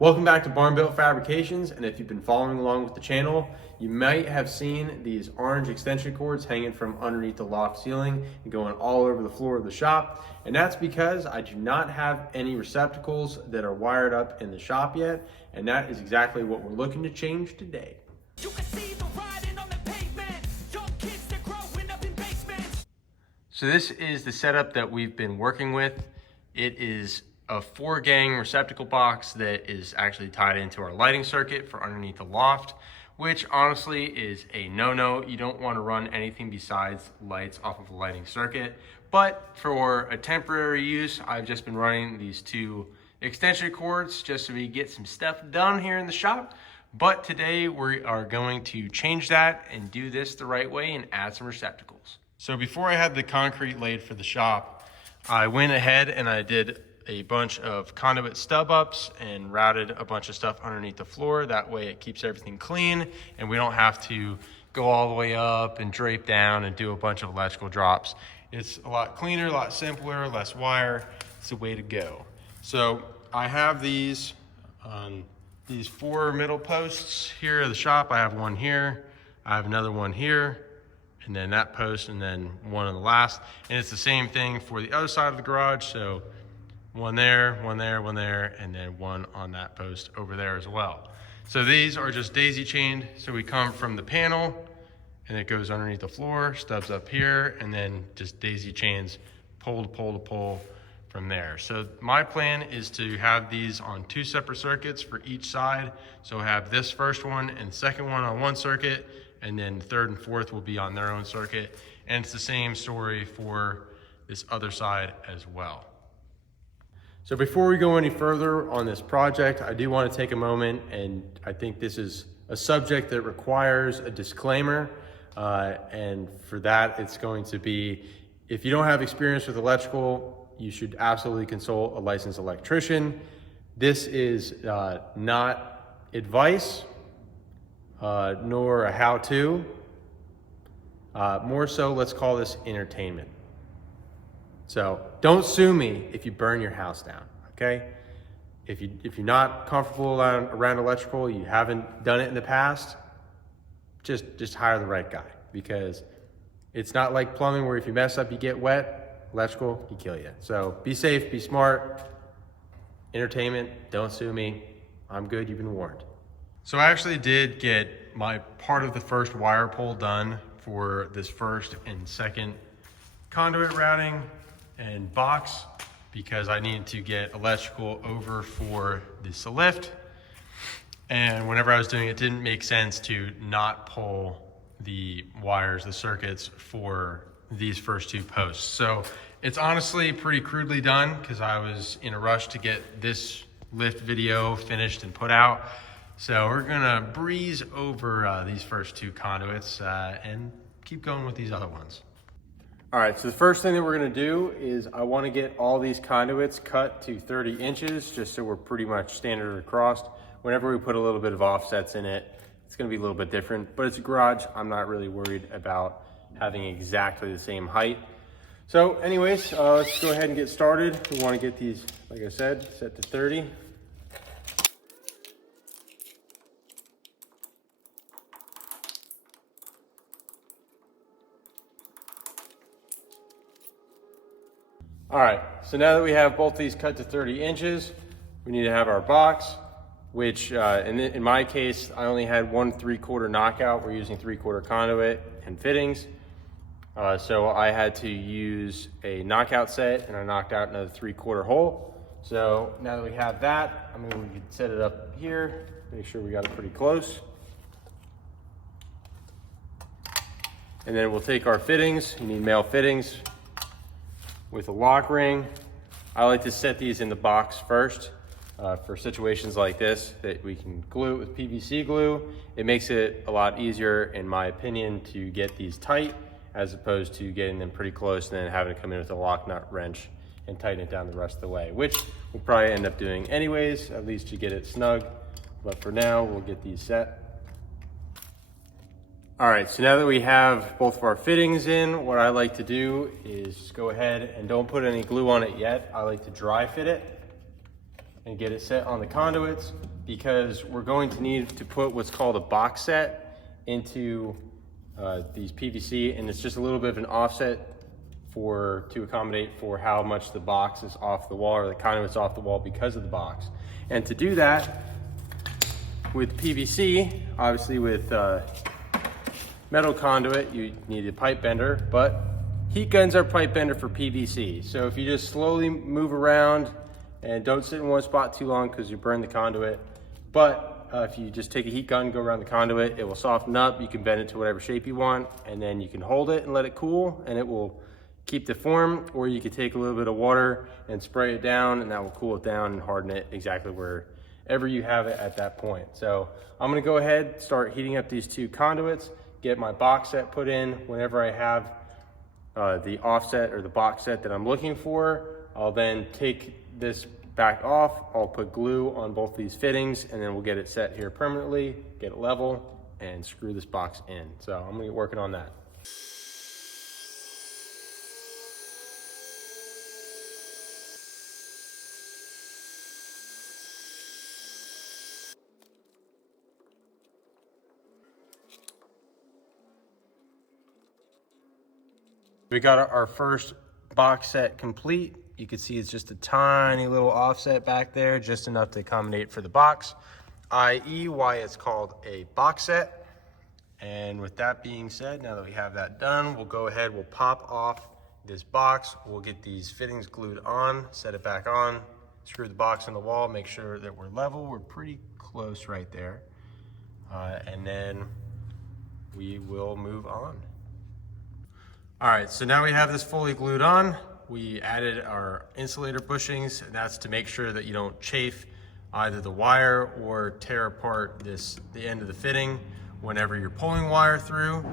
Welcome back to Built Fabrications, and if you've been following along with the channel, you might have seen these orange extension cords hanging from underneath the loft ceiling and going all over the floor of the shop. And that's because I do not have any receptacles that are wired up in the shop yet, and that is exactly what we're looking to change today. You can see the riding on the pavement. Young kids, they're growing up in basements. So this is the setup that we've been working with. It is a 4-gang receptacle box that is actually tied into our lighting circuit for underneath the loft, which honestly is a no-no. You don't want to run anything besides lights off of a lighting circuit. But for a temporary use, I've just been running these 2 extension cords just so we get some stuff done here in the shop. But today we are going to change that and do this the right way and add some receptacles. So before I had the concrete laid for the shop, I went ahead and I did a bunch of conduit stub ups and routed a bunch of stuff underneath the floor. That way it keeps everything clean and we don't have to go all the way up and drape down and do a bunch of electrical drops. It's a lot cleaner, a lot simpler, less wire. It's the way to go. So I have these on these 4 middle posts here at the shop. I have one here, I have another one here, and then that post, and then one on the last. And it's the same thing for the other side of the garage. So one there, one there, one there, and then one on that post over there as well. So these are just daisy chained. So we come from the panel and it goes underneath the floor, stubs up here, and then just daisy chains pole to pole to pole from there. So my plan is to have these on 2 separate circuits for each side. So have this first one and second one on one circuit, and then 3rd and 4th will be on their own circuit. And it's the same story for this other side as well. So before we go any further on this project, I do want to take a moment, and I think this is a subject that requires a disclaimer. And for that, it's going to be, if you don't have experience with electrical, you should absolutely consult a licensed electrician. This is not advice, nor a how-to. More so, let's call this entertainment. So don't sue me if you burn your house down, okay? If you're not comfortable around electrical, you haven't done it in the past, just hire the right guy, because it's not like plumbing where if you mess up, you get wet. Electrical can kill you. So be safe, be smart. Entertainment, don't sue me. I'm good, you've been warned. So I actually did get my part of the first wire pull done for this first and second conduit routing and box, because I needed to get electrical over for this lift. And whenever I was doing it, it didn't make sense to not pull the wires, the circuits for these first 2 posts. So it's honestly pretty crudely done because I was in a rush to get this lift video finished and put out. So we're gonna breeze over these first 2 conduits and keep going with these other ones. All right, so the first thing that we're gonna do is I wanna get all these conduits cut to 30 inches, just so we're pretty much standard across. Whenever we put a little bit of offsets in it, it's gonna be a little bit different, but it's a garage. I'm not really worried about having exactly the same height. So anyways, let's go ahead and get started. We wanna get these, like I said, set to 30. All right, so now that we have both these cut to 30 inches, we need to have our box, which in my case, I only had 1 3/4 knockout. We're using 3/4 conduit and fittings. So I had to use a knockout set, and I knocked out another 3/4 hole. So now that we have that, we can set it up here, make sure we got it pretty close. And then we'll take our fittings. You need male fittings with a lock ring. I like to set these in the box first for situations like this, that we can glue it with PVC glue. It makes it a lot easier, in my opinion, to get these tight, as opposed to getting them pretty close and then having to come in with a lock nut wrench and tighten it down the rest of the way, which we'll probably end up doing anyways, at least to get it snug. But for now, we'll get these set. All right, so now that we have both of our fittings in, what I like to do is just go ahead and don't put any glue on it yet. I like to dry fit it. and get it set on the conduits, because we're going to need to put what's called a box set into these PVC, and it's just a little bit of an offset to accommodate for how much the box is off the wall, or the conduit's off the wall because of the box. And to do that with PVC, obviously with metal conduit, you need a pipe bender, but heat guns are pipe bender for PVC. So if you just slowly move around and don't sit in one spot too long because you burn the conduit, but if you just take a heat gun, go around the conduit, it will soften up. You can bend it to whatever shape you want, and then you can hold it and let it cool, and it will keep the form. Or you could take a little bit of water and spray it down, and that will cool it down and harden it exactly wherever you have it at that point. So I'm gonna go ahead, start heating up these two conduits, get my box set put in. Whenever I have the offset or the box set that I'm looking for, I'll then take this back off. I'll put glue on both these fittings, and then we'll get it set here permanently, get it level, and screw this box in. So I'm gonna get working on that. We got our first box set complete. You can see it's just a tiny little offset back there, just enough to accommodate for the box, i.e. why it's called a box set. And with that being said, now that we have that done, we'll go ahead, we'll pop off this box, we'll get these fittings glued on, set it back on, screw the box on the wall, make sure that we're level. We're pretty close right there. And then we will move on. All right, so now we have this fully glued on. We added our insulator bushings, and that's to make sure that you don't chafe either the wire or tear apart the end of the fitting whenever you're pulling wire through.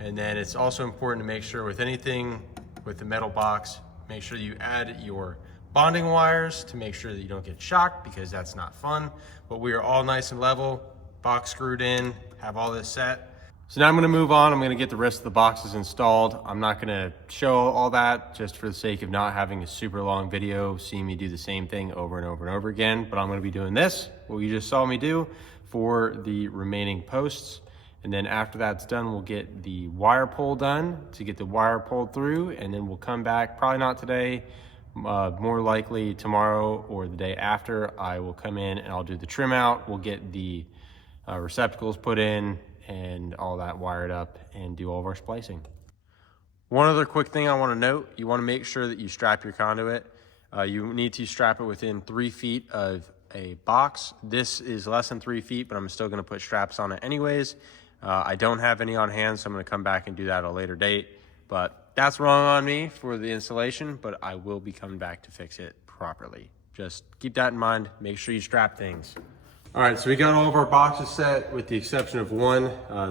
And then it's also important to make sure with anything with the metal box, make sure you add your bonding wires to make sure that you don't get shocked, because that's not fun. But we are all nice and level, box screwed in, have all this set. So now I'm gonna move on. I'm gonna get the rest of the boxes installed. I'm not gonna show all that just for the sake of not having a super long video, seeing me do the same thing over and over and over again, but I'm gonna be doing this, what you just saw me do, for the remaining posts. And then after that's done, we'll get the wire pull done to get the wire pulled through, and then we'll come back, probably not today, more likely tomorrow or the day after. I will come in and I'll do the trim out. We'll get the receptacles put in and all that wired up and do all of our splicing. One other quick thing I want to note, you want to make sure that you strap your conduit. You need to strap it within 3 feet of a box. This is less than 3 feet, but I'm still going to put straps on it anyways. I don't have any on hand, so I'm going to come back and do that at a later date. But that's wrong on me for the installation, but I will be coming back to fix it properly. Just keep that in mind. Make sure you strap things. All right, so we got all of our boxes set with the exception of one.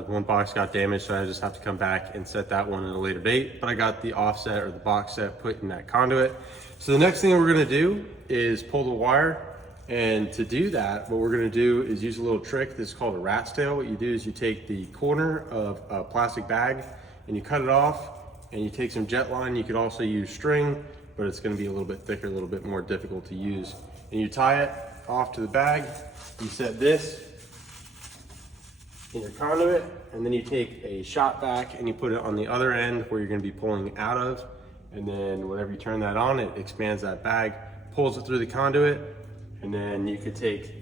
One box got damaged, so I just have to come back and set that one at a later date. But I got the offset or the box set put in that conduit. So the next thing we're gonna do is pull the wire. And to do that, what we're gonna do is use a little trick. This is called a rat's tail. What you do is you take the corner of a plastic bag and you cut it off, and you take some jet line. You could also use string, but it's gonna be a little bit thicker, a little bit more difficult to use. And you tie it off to the bag. You set this in your conduit, and then you take a shot vac and you put it on the other end where you're going to be pulling out of, and then whenever you turn that on, it expands that bag, pulls it through the conduit, and then you could take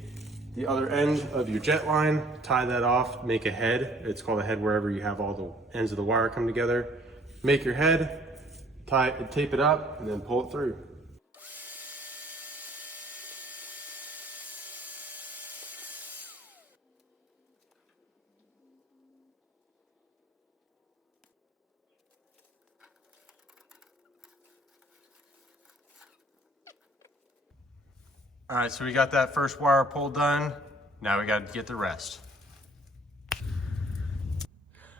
the other end of your jet line, tie that off, make a head. It's called a head wherever you have all the ends of the wire come together. Make your head, tape it up, and then pull it through. All right, so we got that first wire pull done. Now we got to get the rest.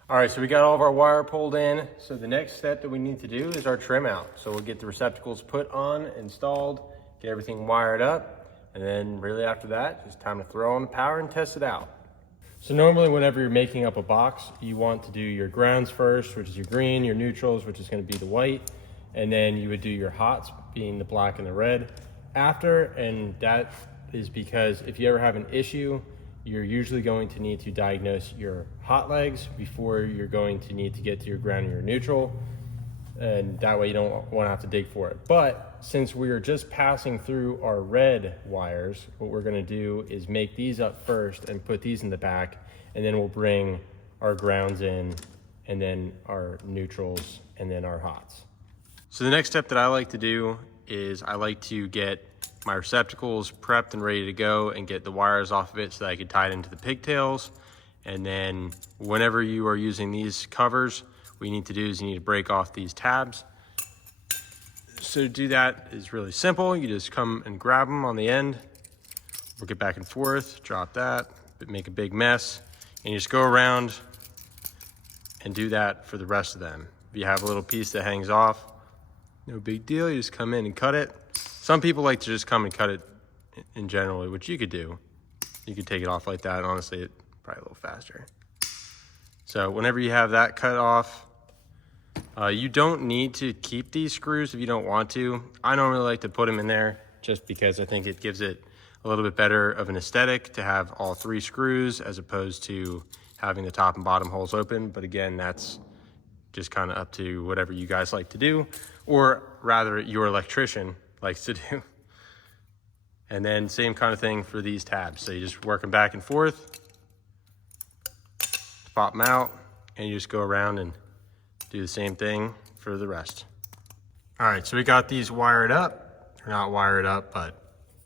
All right, so we got all of our wire pulled in. So the next step that we need to do is our trim out. So we'll get the receptacles put on, installed, get everything wired up, and then really after that, it's time to throw on the power and test it out. So normally whenever you're making up a box, you want to do your grounds first, which is your green, your neutrals, which is going to be the white, and then you would do your hots, being the black and the red, after, and that is because if you ever have an issue, you're usually going to need to diagnose your hot legs before you're going to need to get to your ground and your neutral. And that way you don't want to have to dig for it. But since we are just passing through our red wires, what we're going to do is make these up first and put these in the back, and then we'll bring our grounds in, and then our neutrals, and then our hots. So the next step that I like to do is I like to get my receptacles prepped and ready to go and get the wires off of it so that I can tie it into the pigtails. And then whenever you are using these covers, what you need to do is you need to break off these tabs. So to do that is really simple. You just come and grab them on the end, work it back and forth, drop that, make a big mess, and you just go around and do that for the rest of them. If you have a little piece that hangs off, no big deal, you just come in and cut it. Some people like to just come and cut it in general, which you could do. You could take it off like that, and honestly, it's probably a little faster. So whenever you have that cut off, you don't need to keep these screws if you don't want to. I don't really like to put them in there just because I think it gives it a little bit better of an aesthetic to have all 3 screws as opposed to having the top and bottom holes open. But again, that's just kind of up to whatever you guys like to do, or rather your electrician likes to do. And then same kind of thing for these tabs. So you just work them back and forth, pop them out, and you just go around and do the same thing for the rest. All right, so we got these wired up. They're not wired up, but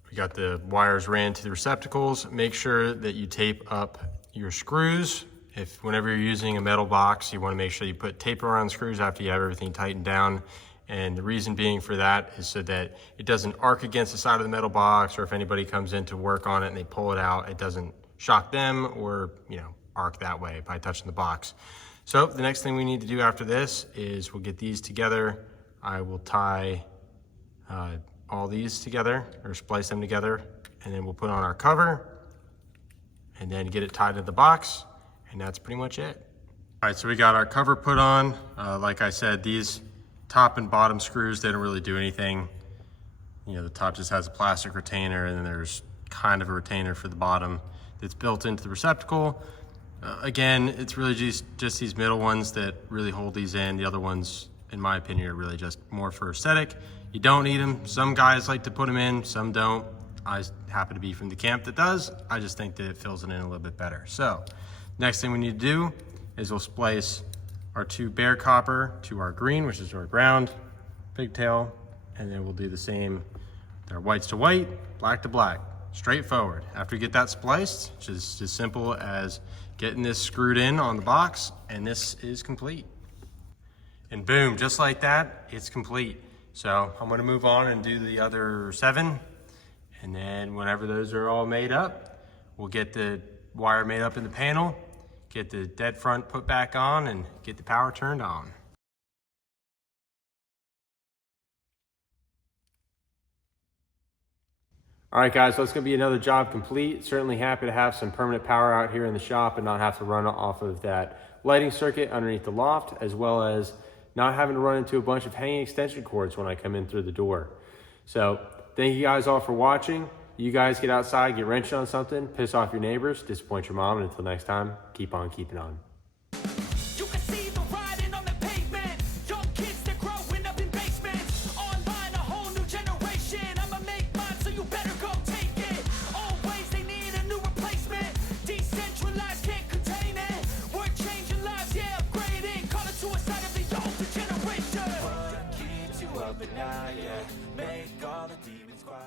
we got the wires ran to the receptacles. Make sure that you tape up your screws. If whenever you're using a metal box, you want to make sure you put tape around the screws after you have everything tightened down. And the reason being for that is so that it doesn't arc against the side of the metal box, or if anybody comes in to work on it and they pull it out, it doesn't shock them or, arc that way by touching the box. So the next thing we need to do after this is we'll get these together. I will tie all these together, or splice them together, and then we'll put on our cover and then get it tied to the box, and that's pretty much it. All right, so we got our cover put on. Like I said, these top and bottom screws, they don't really do anything. The top just has a plastic retainer, and then there's kind of a retainer for the bottom that's built into the receptacle. Again, it's really just these middle ones that really hold these in. The other ones, in my opinion, are really just more for aesthetic. You don't need them. Some guys like to put them in, some don't. I happen to be from the camp that does. I just think that it fills it in a little bit better. So next thing we need to do is we'll splice our 2 bare copper to our green, which is our ground pigtail, and then we'll do the same with our whites to white, black to black, straightforward. After you get that spliced, which is as simple as getting this screwed in on the box, and this is complete. And boom, just like that, it's complete. So I'm gonna move on and do the other 7, and then whenever those are all made up, we'll get the wire made up in the panel, get the dead front put back on, and get the power turned on. All right, guys, so it's gonna be another job complete. Certainly happy to have some permanent power out here in the shop and not have to run off of that lighting circuit underneath the loft, as well as not having to run into a bunch of hanging extension cords when I come in through the door. So thank you guys all for watching. You guys get outside, get wrenched on something, piss off your neighbors, disappoint your mom, and until next time, keep on keeping on. But now, yeah, make all the demons quiet.